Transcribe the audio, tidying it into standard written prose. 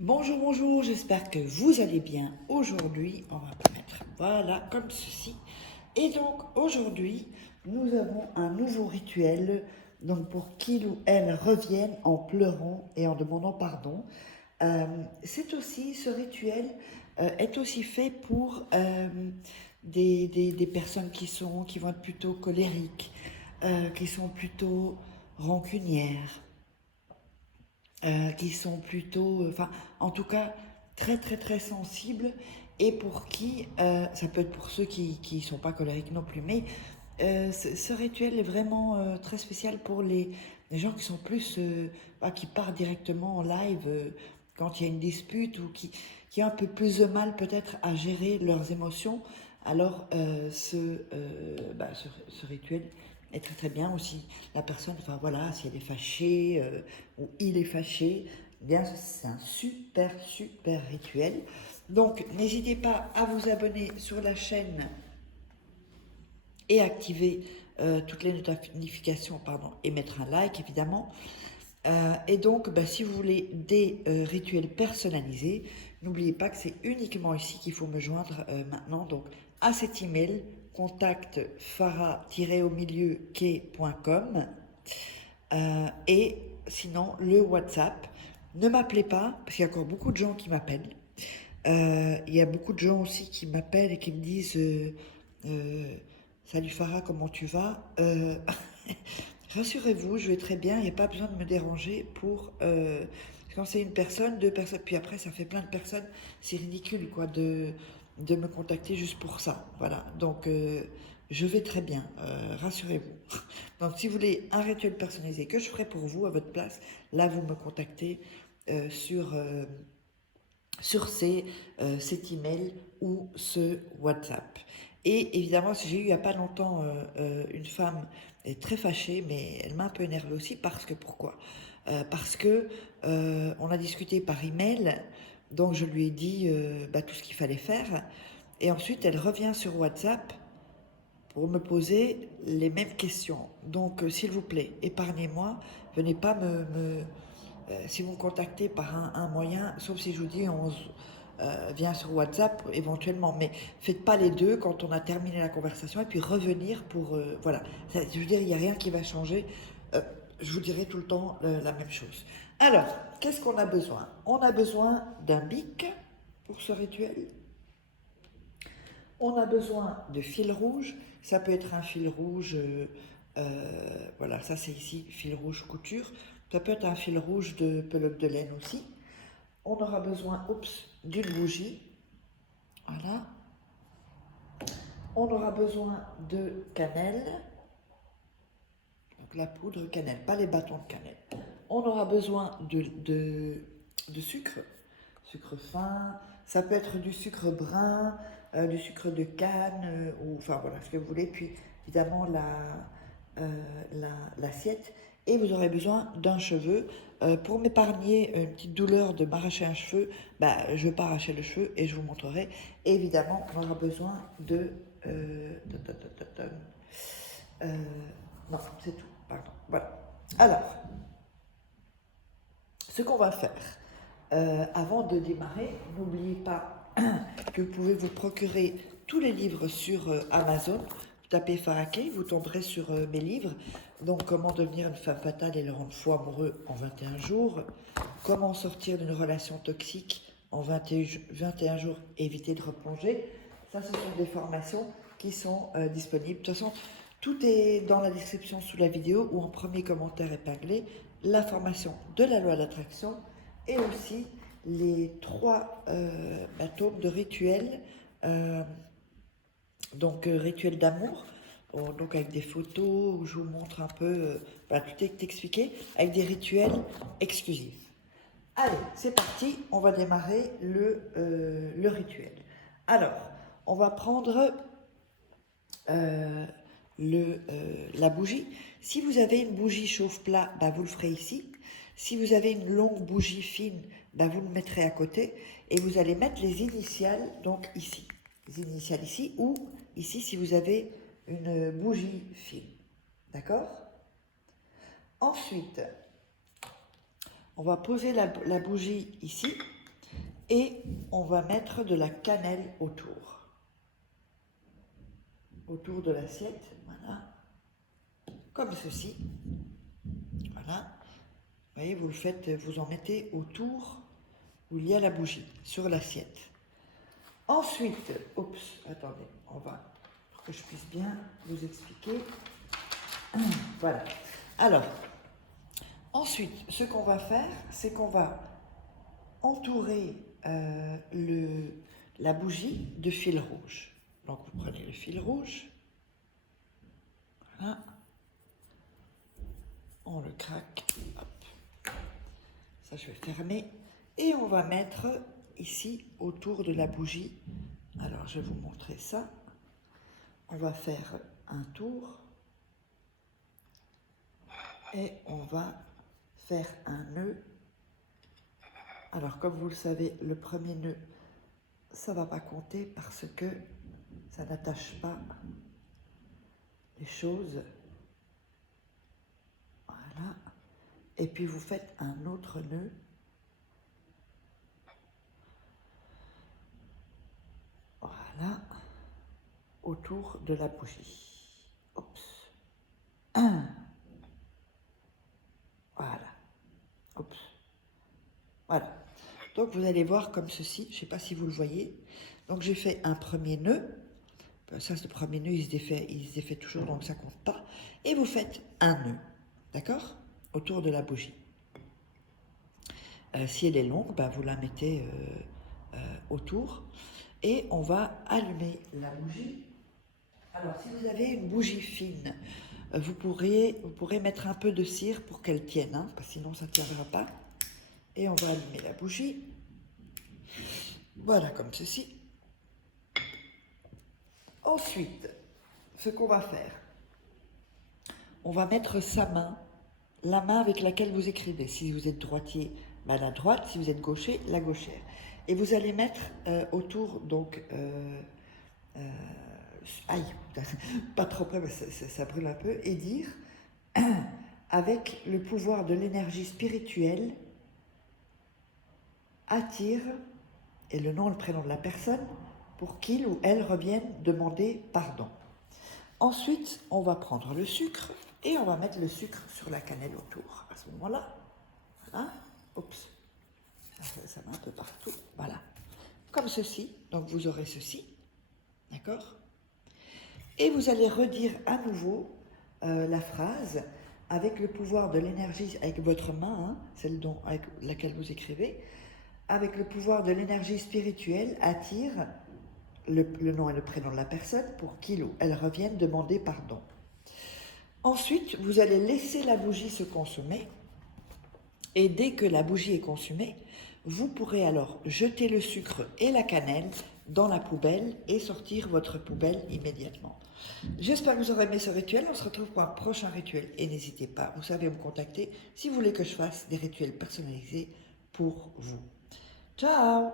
Bonjour, bonjour, j'espère que vous allez bien. Aujourd'hui, on va mettre voilà comme ceci. Et donc aujourd'hui, nous avons un nouveau rituel donc pour qu'il ou elle revienne en pleurant et en demandant pardon. C'est aussi, ce rituel est aussi fait pour des personnes qui vont être plutôt colériques, qui sont plutôt rancunières, qui sont plutôt, enfin, en tout cas, très, très, très sensibles et pour qui, ça peut être pour ceux qui ne sont pas colériques non plus, mais ce rituel est vraiment très spécial pour les gens qui sont plus, qui partent directement en live quand il y a une dispute ou qui ont un peu plus de mal peut-être à gérer leurs émotions. Alors, ce rituel est très très bien aussi. La personne, enfin voilà, si elle est fâchée ou il est fâché, eh bien c'est un super super rituel. Donc n'hésitez pas à vous abonner sur la chaîne et activer toutes les notifications, pardon, et mettre un like évidemment. Et donc, si vous voulez des rituels personnalisés, n'oubliez pas que c'est uniquement ici qu'il faut me joindre maintenant. Donc, à cet email, contact farah-au-milieu-k.com et sinon, le WhatsApp. Ne m'appelez pas, parce qu'il y a encore beaucoup de gens qui m'appellent. Il y a beaucoup de gens aussi qui m'appellent et qui me disent euh, Salut Farah, comment tu vas Rassurez-vous, je vais très bien, il n'y a pas besoin de me déranger pour. Quand c'est une personne, deux personnes, puis après ça fait plein de personnes, c'est ridicule quoi de me contacter juste pour ça. Voilà, donc je vais très bien, rassurez-vous. Donc si vous voulez un rituel personnalisé que je ferai pour vous à votre place, là vous me contactez sur cet email ou ce WhatsApp. Et évidemment, j'ai eu il n'y a pas longtemps une femme très fâchée, mais elle m'a un peu énervée aussi parce que pourquoi Parce que on a discuté par email, donc je lui ai dit tout ce qu'il fallait faire, et ensuite elle revient sur WhatsApp pour me poser les mêmes questions. Donc, s'il vous plaît, épargnez-moi, venez pas si vous me contactez par un moyen, sauf si je vous dis on vient sur WhatsApp éventuellement, mais faites pas les deux quand on a terminé la conversation et puis revenir pour voilà. Je veux dire, il n'y a rien qui va changer. Euh, je vous dirai tout le temps la même chose. Alors, qu'est-ce qu'on a besoin? On a besoin d'un bic pour ce rituel. On a besoin de fil rouge. Ça peut être un fil rouge, voilà, ça c'est ici, fil rouge couture. Ça peut être un fil rouge de pelote de laine aussi. On aura besoin, d'une bougie. Voilà. On aura besoin de cannelle. Donc la poudre cannelle, pas les bâtons de cannelle. On aura besoin de sucre, sucre fin. Ça peut être du sucre brun, du sucre de canne, ou enfin voilà, ce que vous voulez. Puis évidemment l'assiette. Et vous aurez besoin d'un cheveu. Pour m'épargner une petite douleur de m'arracher un cheveu, je vais pas arracher le cheveu et je vous montrerai. Et évidemment, on aura besoin euh, de, de, de, de, euh, non, c'est tout, pardon. Voilà. Alors, ce qu'on va faire, avant de démarrer, n'oubliez pas que vous pouvez vous procurer tous les livres sur Amazon. Vous tapez Farakeh, vous tomberez sur mes livres. Donc, comment devenir une femme fatale et le rendre fou amoureux en 21 jours. Comment sortir d'une relation toxique en 21 jours et éviter de replonger. Ça, ce sont des formations qui sont disponibles. De toute façon, tout est dans la description sous la vidéo ou en premier commentaire épinglé. La formation de la loi d'attraction et aussi les trois tomes de rituels, euh, donc rituels d'amour, donc avec des photos où je vous montre un peu, tout est expliqué, avec des rituels exclusifs. Allez, c'est parti, on va démarrer le rituel. Alors, on va prendre euh, la bougie. Si vous avez une bougie chauffe-plat, vous le ferez ici. Si vous avez une longue bougie fine, vous le mettrez à côté et vous allez mettre les initiales donc ici. Les initiales ici ou ici si vous avez une bougie fine. D'accord? Ensuite, on va poser la bougie ici Et on va mettre de la cannelle autour de l'assiette, voilà, comme ceci, voilà. Vous voyez, vous le faites, vous en mettez autour où il y a la bougie, sur l'assiette. Ensuite, oups, attendez, on va, pour que je puisse bien vous expliquer. Voilà. Alors, ensuite, ce qu'on va faire, c'est qu'on va entourer la bougie de fil rouge. Donc, vous prenez le fil rouge, voilà, on le craque, hop. Ça, je vais fermer, et on va mettre ici autour de la bougie. Alors, je vais vous montrer ça. On va faire un tour et on va faire un nœud. Alors, comme vous le savez, le premier nœud, ça ne va pas compter parce que ça n'attache pas les choses. Voilà. Et puis, vous faites un autre nœud. Voilà. Autour de la bougie. Oups. Un. Voilà. Oups. Voilà. Donc, vous allez voir comme ceci. Je ne sais pas si vous le voyez. Donc, j'ai fait un premier nœud. Ça, c'est le premier nœud, il se défait toujours, donc ça ne compte pas. Et vous faites un nœud, d'accord, autour de la bougie. Si elle est longue, ben, vous la mettez autour. Et on va allumer la bougie. Alors, si vous avez une bougie fine, vous pourrez mettre un peu de cire pour qu'elle tienne, hein, parce que sinon ça ne tiendra pas. Et on va allumer la bougie. Voilà, comme ceci. Ensuite, ce qu'on va faire, on va mettre sa main, la main avec laquelle vous écrivez. Si vous êtes droitier, ben la droite, si vous êtes gaucher, la gauchère. Et vous allez mettre autour, donc, aïe, pas trop près, mais ça brûle un peu, et dire, avec le pouvoir de l'énergie spirituelle, attire, et le nom et le prénom de la personne, pour qu'il ou elle revienne demander pardon. Ensuite, on va prendre le sucre et on va mettre le sucre sur la cannelle autour. À ce moment-là, voilà, oups, ça va un peu partout, voilà. Comme ceci, donc vous aurez ceci, d'accord? Et vous allez redire à nouveau la phrase avec le pouvoir de l'énergie, avec votre main, hein, celle avec laquelle vous écrivez, avec le pouvoir de l'énergie spirituelle, attire le nom et le prénom de la personne pour qu'il ou elle revienne demander pardon. Ensuite, vous allez laisser la bougie se consumer et dès que la bougie est consumée, vous pourrez alors jeter le sucre et la cannelle dans la poubelle et sortir votre poubelle immédiatement. J'espère que vous aurez aimé ce rituel. On se retrouve pour un prochain rituel et n'hésitez pas, vous savez me contacter si vous voulez que je fasse des rituels personnalisés pour vous. Ciao!